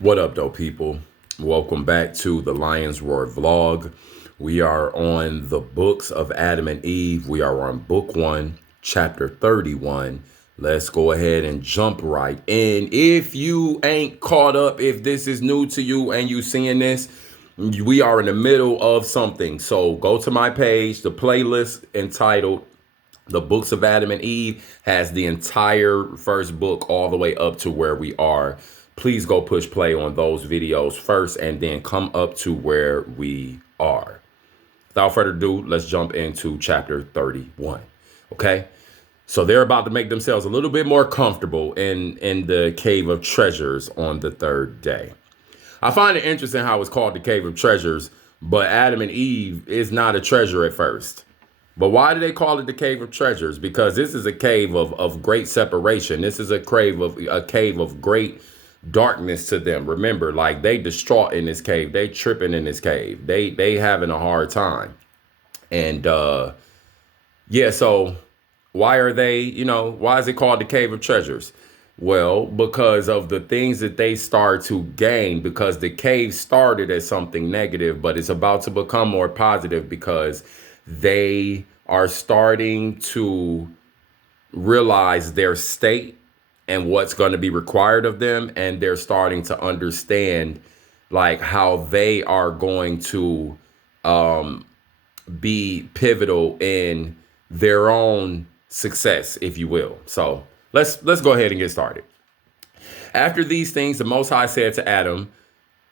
What up, though, people? Welcome back to the Lions Roar vlog. We are on the books of Adam and Eve. We are on book 1, chapter 31. Let's go ahead and jump right in. If you ain't caught up, if this is new to you and you seeing this, we are in the middle of something. So go to my page. The playlist entitled The Books of Adam and Eve has the entire first book all the way up to where we are. Please go push play on those videos first and then come up to where we are. Without further ado, let's jump into chapter 31. Okay? So they're about to make themselves a little bit more comfortable in the Cave of Treasures on the third day. I find it interesting how it's called the Cave of Treasures, but Adam and Eve is not a treasure at first. But why do they call it the Cave of Treasures? Because this is a cave of great separation. This is a cave of great darkness to them. Remember, like they distraught in this cave. They tripping in this cave. They having a hard time. And yeah, so why are they, why is it called the Cave of Treasures? Well, because of the things that they start to gain, because the cave started as something negative, but it's about to become more positive because they are starting to realize their state and what's going to be required of them. And they're starting to understand like how they are going to be pivotal in their own success, if you will. So let's go ahead and get started. After these things, the Most High said to Adam,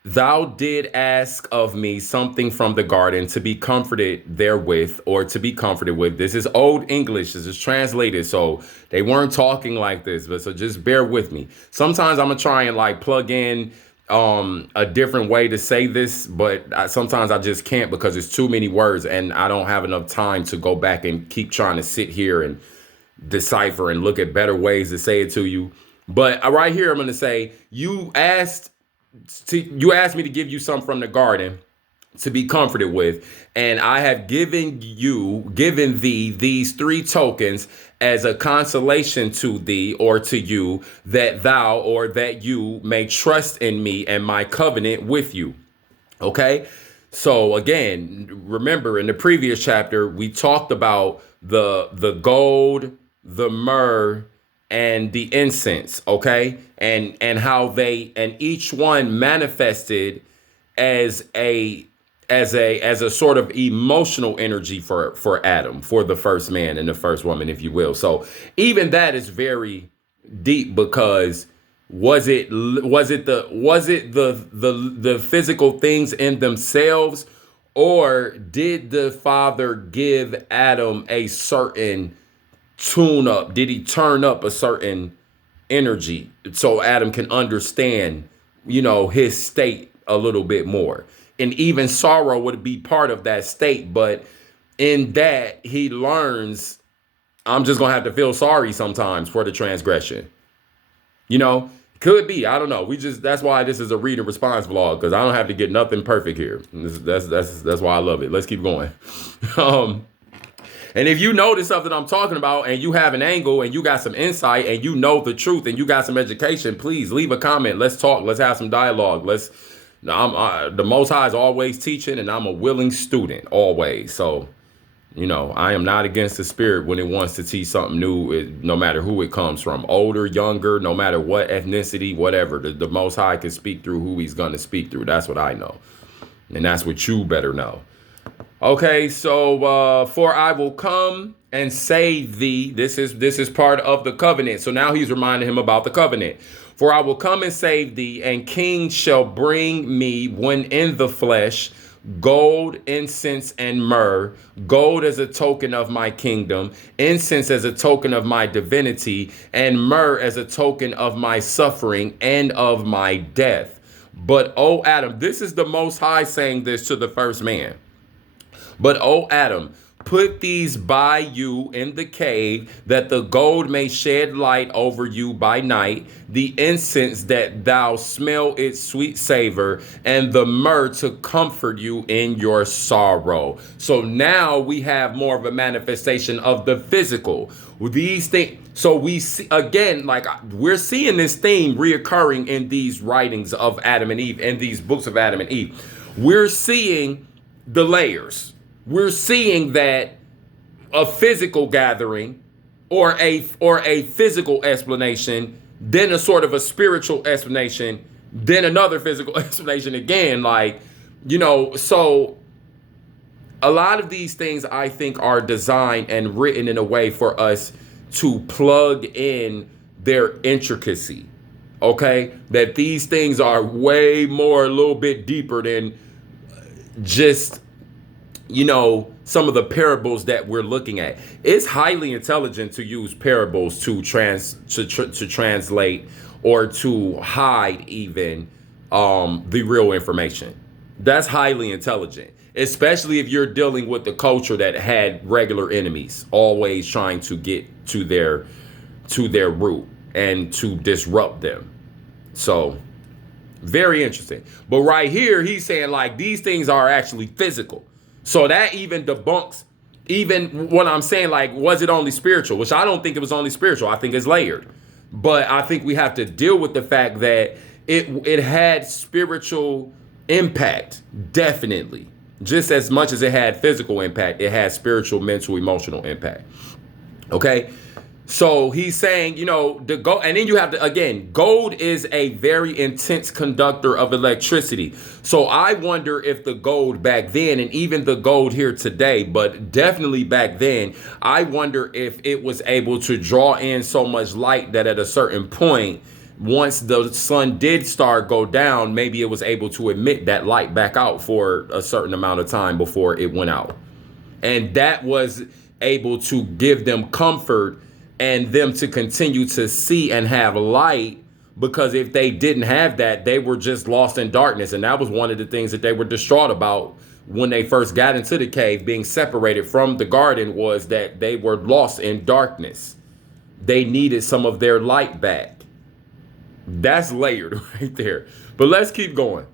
"Thou did ask of me something from the garden to be comforted therewith, or to be comforted with." This is Old English. This is translated, so they weren't talking like this. But so just bear with me. Sometimes I'm gonna try and like plug in a different way to say this, but sometimes I just can't because it's too many words, and I don't have enough time to go back and keep trying to sit here and decipher and look at better ways to say it to you. But right here, I'm gonna say you asked me to give you some from the garden to be comforted with, and I have given thee these three tokens as a consolation to thee or to you, that thou or that you may trust in me and my covenant with you. Okay? So again, remember in the previous chapter, we talked about the gold, the myrrh, and the incense, okay? And how they and each one manifested as a sort of emotional energy for Adam, for the first man and the first woman, if you will. So even that is very deep because was it the physical things in themselves, or did the Father give Adam a certain tune up? Did he turn up a certain energy so Adam can understand, his state a little bit more? And even sorrow would be part of that state, but in that he learns, I'm just gonna have to feel sorry sometimes for the transgression. You know, could be. I don't know. That's why this is a read and response vlog, because I don't have to get nothing perfect here. That's why I love it. Let's keep going. um, and if you notice something I'm talking about and you have an angle and you got some insight and you know the truth and you got some education, please leave a comment. Let's talk. Let's have some dialogue. The Most High is always teaching, and I'm a willing student always. So, I am not against the spirit when it wants to teach something new, no matter who it comes from, older, younger, no matter what ethnicity, whatever. The Most High can speak through who he's going to speak through. That's what I know. And that's what you better know. Okay, so for I will come and save thee. This is part of the covenant. So now he's reminding him about the covenant. For I will come and save thee, and kings shall bring me when in the flesh gold, incense, and myrrh. Gold as a token of my kingdom, incense as a token of my divinity, and myrrh as a token of my suffering and of my death. But, O Adam, this is the Most High saying this to the first man. But, O Adam, put these by you in the cave, that the gold may shed light over you by night, the incense that thou smell its sweet savor, and the myrrh to comfort you in your sorrow. So now we have more of a manifestation of the physical. These things. So we see again, like we're seeing this theme reoccurring in these writings of Adam and Eve, and these books of Adam and Eve. We're seeing the layers. We're seeing that a physical gathering or a physical explanation, then a sort of a spiritual explanation, then another physical explanation again. Like, so a lot of these things I think are designed and written in a way for us to plug in their intricacy. Okay? That these things are way more, a little bit deeper than just, some of the parables that we're looking at. It's highly intelligent to use parables to translate or to hide even the real information. That's highly intelligent, especially if you're dealing with the culture that had regular enemies, always trying to get to their root and to disrupt them. So very interesting. But right here, he's saying like these things are actually physical. So that even debunks even what I'm saying, like, was it only spiritual? Which I don't think it was only spiritual. I think it's layered. But I think we have to deal with the fact that it had spiritual impact, definitely. Just as much as it had physical impact, it had spiritual, mental, emotional impact. Okay? So he's saying, the gold, and then you have to, again, gold is a very intense conductor of electricity. So I wonder if the gold back then, and even the gold here today, but definitely back then, I wonder if it was able to draw in so much light that at a certain point, once the sun did start go down, maybe it was able to emit that light back out for a certain amount of time before it went out. And that was able to give them comfort and them to continue to see and have light, because if they didn't have that, they were just lost in darkness. And that was one of the things that they were distraught about when they first got into the cave, being separated from the garden, was that they were lost in darkness. They needed some of their light back. That's layered right there. But let's keep going.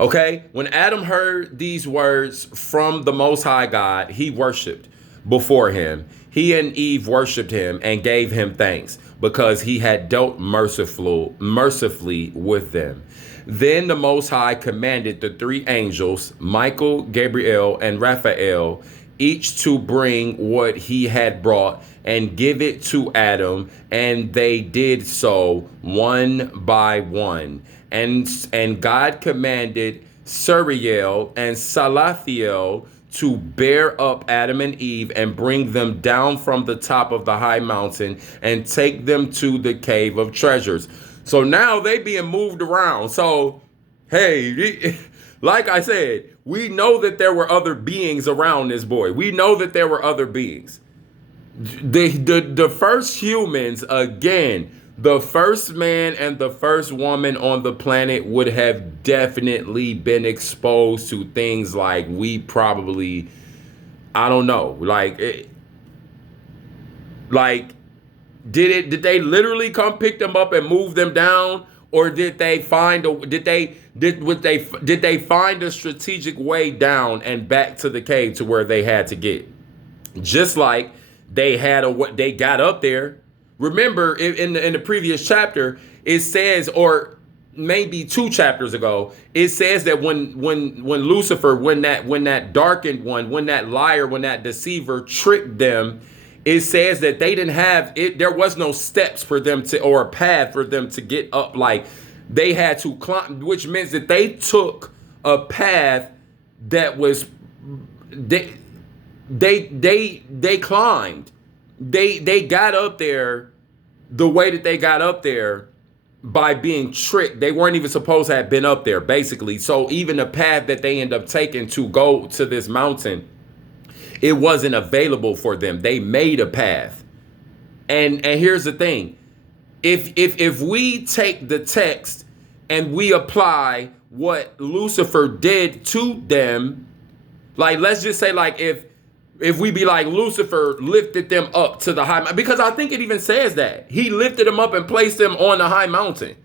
Okay, when Adam heard these words from the Most High God, he worshiped before him. He and Eve worshiped him and gave him thanks, because he had dealt mercifully with them. Then the Most High commanded the three angels, Michael, Gabriel, and Raphael, each to bring what he had brought and give it to Adam, and they did so one by one. And God commanded Suriel and Salathiel to bear up Adam and Eve and bring them down from the top of the high mountain and take them to the cave of treasures. So now they being moved around. So, hey, like I said, we know that there were other beings around this boy. We know that there were other beings. The first humans, again, the first man and the first woman on the planet would have definitely been exposed to things like we probably, I don't know, did they literally come pick them up and move them down, or did they find a strategic way down and back to the cave to where they had to get? Just like they got up there. Remember, in the previous chapter, it says, or maybe 2 chapters ago, it says that when Lucifer, when that darkened one, when that liar, when that deceiver tricked them, it says that they didn't have it. There was no steps for them to, or a path for them to get up. Like, they had to climb, which means that they took a path that was they climbed. They got up there the way that they got up there by being tricked. They weren't even supposed to have been up there, basically. So even the path that they end up taking to go to this mountain, it wasn't available for them. They made a path. And here's the thing. If we take the text and we apply what Lucifer did to them, like, let's just say, like, if If we be like Lucifer lifted them up to the high, because I think it even says that he lifted them up and placed them on the high mountain.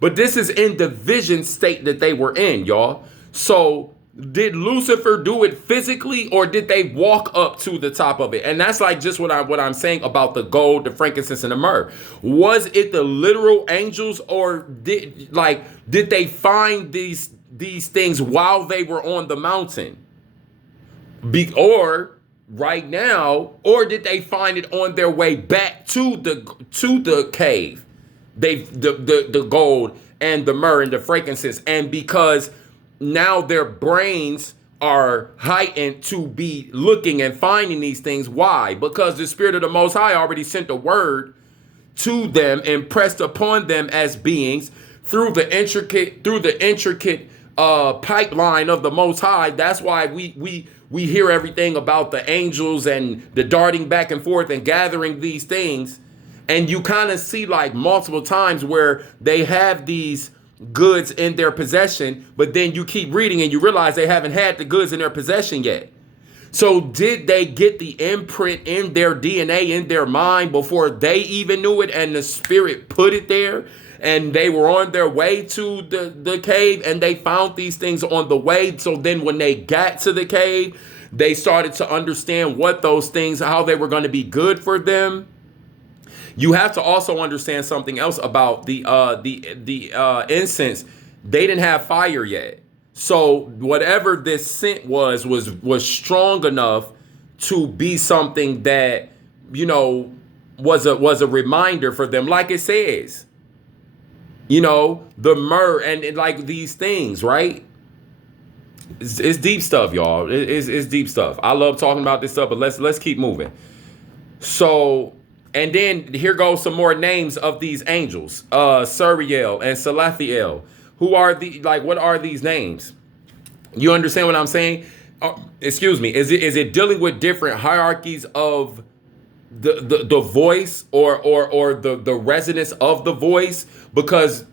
But this is in the vision state that they were in, y'all. So did Lucifer do it physically, or did they walk up to the top of it? And that's like just what I'm saying about the gold, the frankincense, and the myrrh. Was it the literal angels, or did they find these things while they were on the mountain? Or right now, or did they find it on their way back to the cave? The gold and the myrrh and the frankincense, and because now their brains are heightened to be looking and finding these things. Why? Because the Spirit of the Most High already sent a word to them, impressed upon them as beings through the intricate pipeline of the Most High. That's why we hear everything about the angels and the darting back and forth and gathering these things. And you kind of see like multiple times where they have these goods in their possession, but then you keep reading and you realize they haven't had the goods in their possession yet. So did they get the imprint in their DNA, in their mind, before they even knew it, and the Spirit put it there, and they were on their way to the cave, and they found these things on the way? So then when they got to the cave, they started to understand what those things, how they were going to be good for them. You have to also understand something else about the incense. They didn't have fire yet. So whatever this scent was strong enough to be something that, was a reminder for them. Like it says, the myrrh and like these things, right? It's deep stuff, y'all. It's deep stuff. I love talking about this stuff, but let's keep moving. So, and then here goes some more names of these angels, Suriel and Salathiel. Who are what are these names? You understand what I'm saying? Excuse me. Is it dealing with different hierarchies of the voice or the resonance of the voice? Because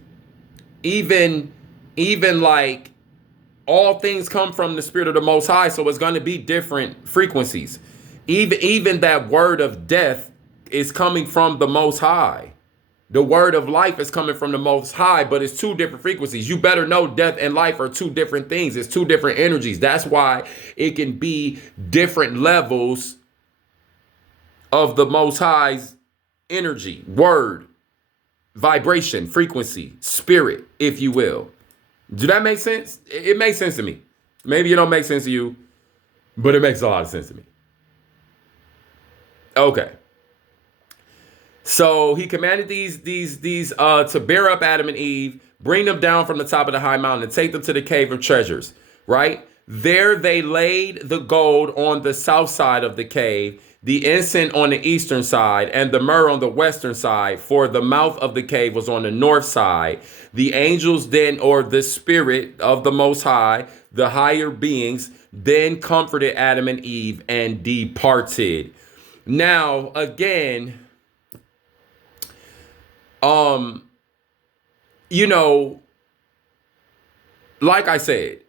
even like all things come from the Spirit of the Most High, so it's going to be different frequencies. Even that word of death is coming from the Most High. The word of life is coming from the Most High, but it's two different frequencies. You better know death and life are two different things. It's two different energies. That's why it can be different levels of the Most High's energy, word, vibration, frequency, spirit, if you will. Do that make sense? It makes sense to me. Maybe it don't make sense to you, but it makes a lot of sense to me. Okay. So he commanded these to bear up Adam and Eve, bring them down from the top of the high mountain, and take them to the cave of treasures, right? There they laid the gold on the south side of the cave, the incense on the eastern side, and the myrrh on the western side, for the mouth of the cave was on the north side. The angels then, or the Spirit of the Most High, the higher beings, then comforted Adam and Eve and departed. Now, again, like I said,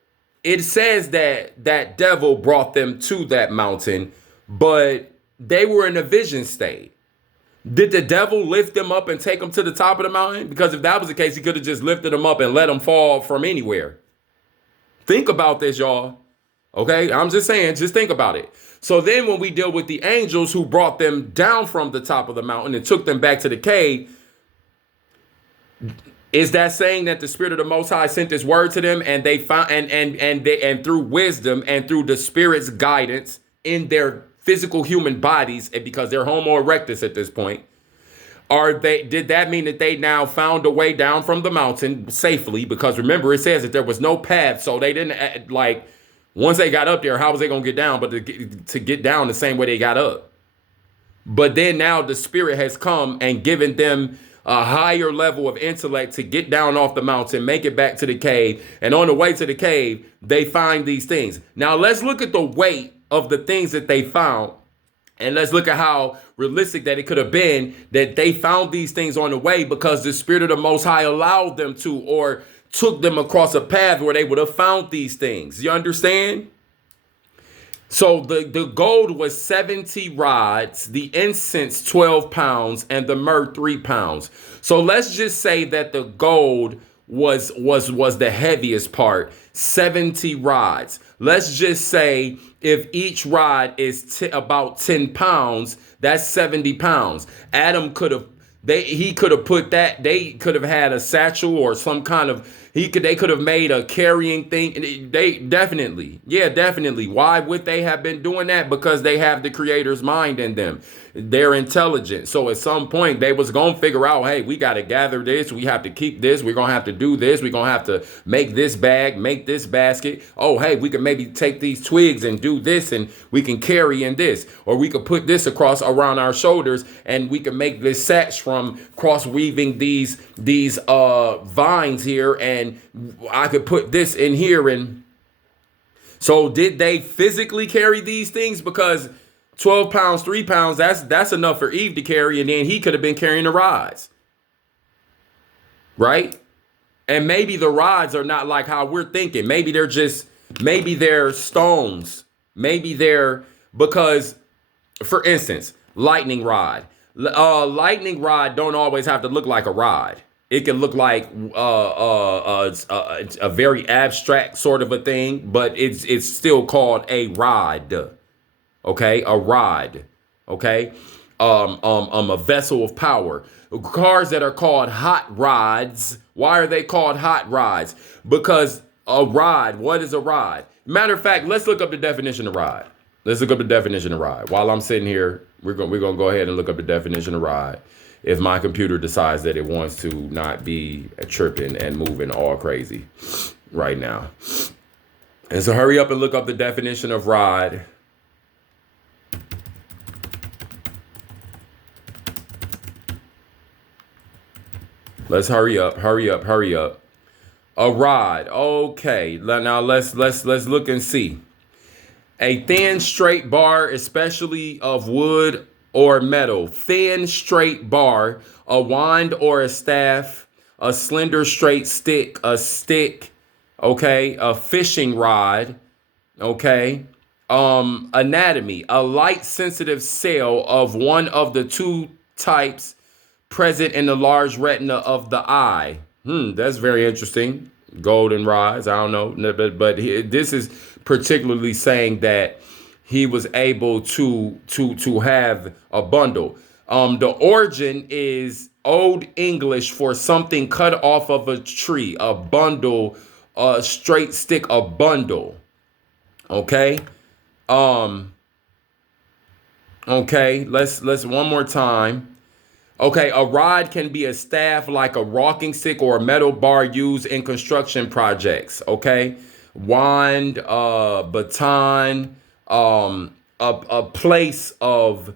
it says that devil brought them to that mountain, but they were in a vision state. Did the devil lift them up and take them to the top of the mountain? Because if that was the case, he could have just lifted them up and let them fall from anywhere. Think about this, y'all. Okay, I'm just saying, just think about it. So then when we deal with the angels who brought them down from the top of the mountain and took them back to the cave, is that saying that the Spirit of the Most High sent this word to them, and they found and through wisdom and through the Spirit's guidance in their physical human bodies, and because they're Homo erectus at this point, did that mean that they now found a way down from the mountain safely? Because remember, it says that there was no path, so they didn't once they got up there, how was they gonna get down? But to get down the same way they got up. But then now the Spirit has come and given them a higher level of intellect to get down off the mountain, make it back to the cave. And on the way to the cave, they find these things. Now let's look at the weight of the things that they found. And let's look at how realistic that it could have been that they found these things on the way, because the Spirit of the Most High allowed them to, or took them across a path where they would have found these things. You understand? So the gold was 70 rods, the incense 12 pounds, and the myrrh 3 pounds. So let's just say that the gold was the heaviest part, 70 rods. Let's just say if each rod is about 10 pounds, that's 70 pounds. Adam could have he could have put that, they could have had a satchel or some kind of, they could have made a carrying thing. They definitely, yeah, definitely. Why would they have been doing that? Because they have the creator's mind in them. They're intelligent. So at some point they was gonna figure out, hey, we got to gather this, we have to keep this, we're gonna have to do this, we're gonna have to make this bag, make this basket. Oh, hey, we can maybe take these twigs and do this, and we can carry in this, or we could put this across around our shoulders, and we can make this satch from cross weaving these vines here, and I could put this in here. And so did they physically carry these things? Because 12 pounds, 3 pounds, that's enough for Eve to carry, and then he could have been carrying the rods, right? And maybe the rods are not like how we're thinking. Maybe they're stones. Maybe they're, because, for instance, lightning rod. Lightning rod don't always have to look like a rod. It can look like a very abstract sort of a thing, but it's still called a rod. Okay, a rod. Okay, a vessel of power. Cars that are called hot rods. Why are they called hot rods? Because a rod. What is a rod? Matter of fact, let's look up the definition of rod. Let's look up the definition of rod. While I'm sitting here, we're gonna go ahead and look up the definition of rod. If my computer decides that it wants to not be tripping and moving all crazy right now. And so hurry up and look up the definition of rod. Let's hurry up. A rod. Okay. Now let's look and see. A thin, straight bar, especially of wood or metal. Thin, straight bar, a wand or a staff, a slender, straight stick, a stick, okay, a fishing rod, okay. Anatomy, a light sensitive cell of one of the two types present in the large retina of the eye. That's very interesting. Golden rods, I don't know, but this is particularly saying that he was able to have a bundle. The origin is Old English for something cut off of a tree, a bundle, a straight stick, a bundle. Okay. Okay, let's one more time. Okay, a rod can be a staff like a walking stick or a metal bar used in construction projects. Okay, wand, baton, a place of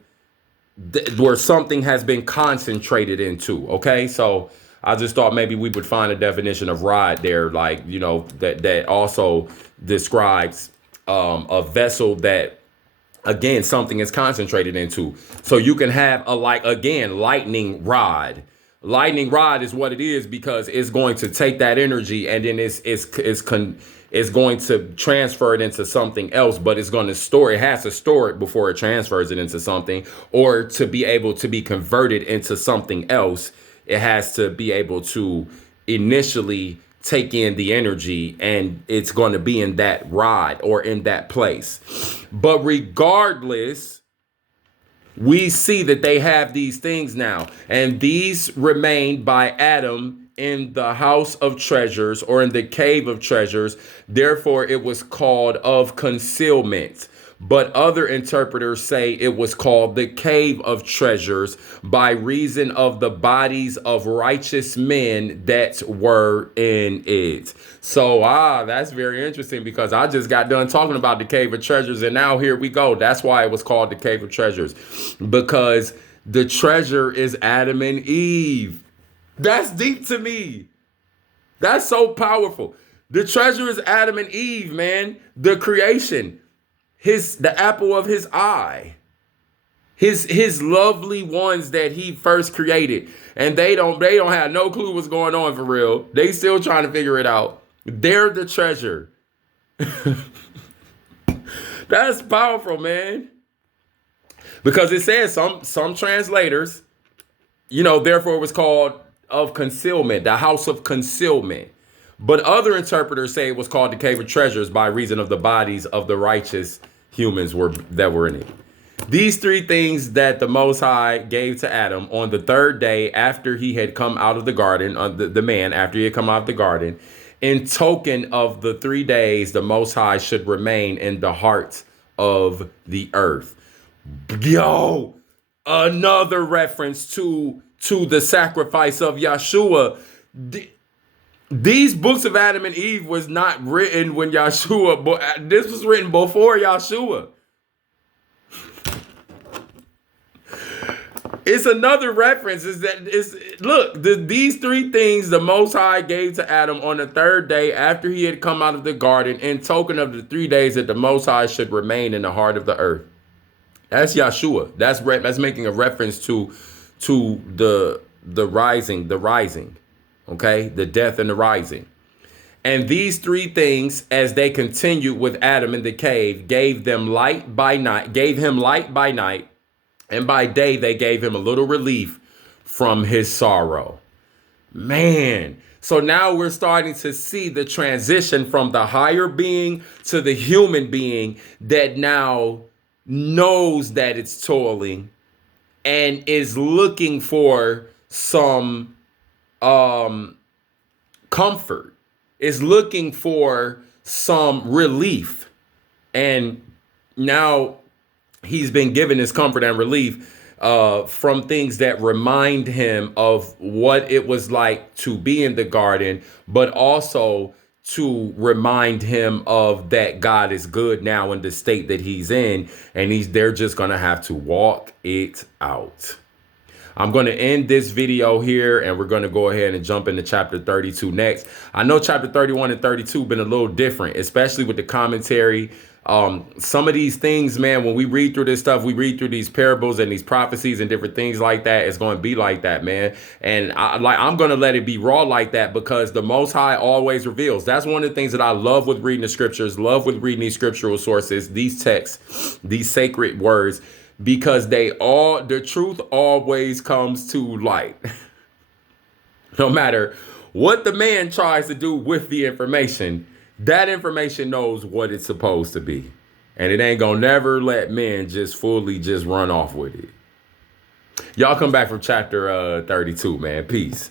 where something has been concentrated into. Okay, so I just thought maybe we would find a definition of rod there, like, you know, that also describes a vessel that, again, something is concentrated into. So you can have a, like, again, lightning rod. Lightning rod is what it is because it's going to take that energy and then it's going to transfer it into something else, but it's going to store it. Has to store it before it transfers it into something, or to be able to be converted into something else. It has to be able to initially take in the energy, and it's going to be in that rod or in that place. But regardless, we see that they have these things now, and these remained by Adam in the house of treasures, or in the cave of treasures. Therefore, it was called of concealment. But other interpreters say it was called the cave of treasures by reason of the bodies of righteous men that were in it. So, that's very interesting, because I just got done talking about the cave of treasures, and now here we go. That's why it was called the cave of treasures, because the treasure is Adam and Eve. That's deep to me. That's so powerful. The treasure is Adam and Eve, man. The creation. The apple of his eye, his lovely ones that he first created, and they don't have no clue what's going on for real. They still trying to figure it out. They're the treasure. That's powerful, man. Because it says some translators, therefore it was called of concealment, the house of concealment. But other interpreters say it was called the cave of treasures by reason of the bodies of the righteous humans that were in it. These three things that the Most High gave to Adam on the third day after he had come out of the garden, the man after he had come out of the garden, in token of the 3 days the Most High should remain in the heart of the earth. Yo, another reference to the sacrifice of Yahshua. These books of Adam and Eve was not written when Yahshua, but this was written before Yahshua. It's another reference. These three things the Most High gave to Adam on the third day after he had come out of the garden in token of the 3 days that the Most High should remain in the heart of the earth. That's Yahshua. That's making a reference to the rising, okay? The death and the rising. And these three things, as they continued with Adam in the cave, gave him light by night, and by day they gave him a little relief from his sorrow. Man, so now we're starting to see the transition from the higher being to the human being that now knows that it's toiling and is looking for some comfort, is looking for some relief. And now he's been given his comfort and relief from things that remind him of what it was like to be in the garden, but also to remind him of that God is good now in the state that he's in, and they're just going to have to walk it out. I'm going to end this video here, and we're going to go ahead and jump into chapter 32 next. I know chapter 31 and 32 been a little different, especially with the commentary. Some of these things, man, when we read through this stuff, we read through these parables and these prophecies and different things like that. It's going to be like that, man. And I'm going to let it be raw like that because the Most High always reveals. That's one of the things that I love with reading the scriptures, love with reading these scriptural sources, these texts, these sacred words, because the truth always comes to light. No matter what the man tries to do with the information, that information knows what it's supposed to be. And it ain't gonna never let men just fully just run off with it. Y'all come back from chapter 32, man. Peace.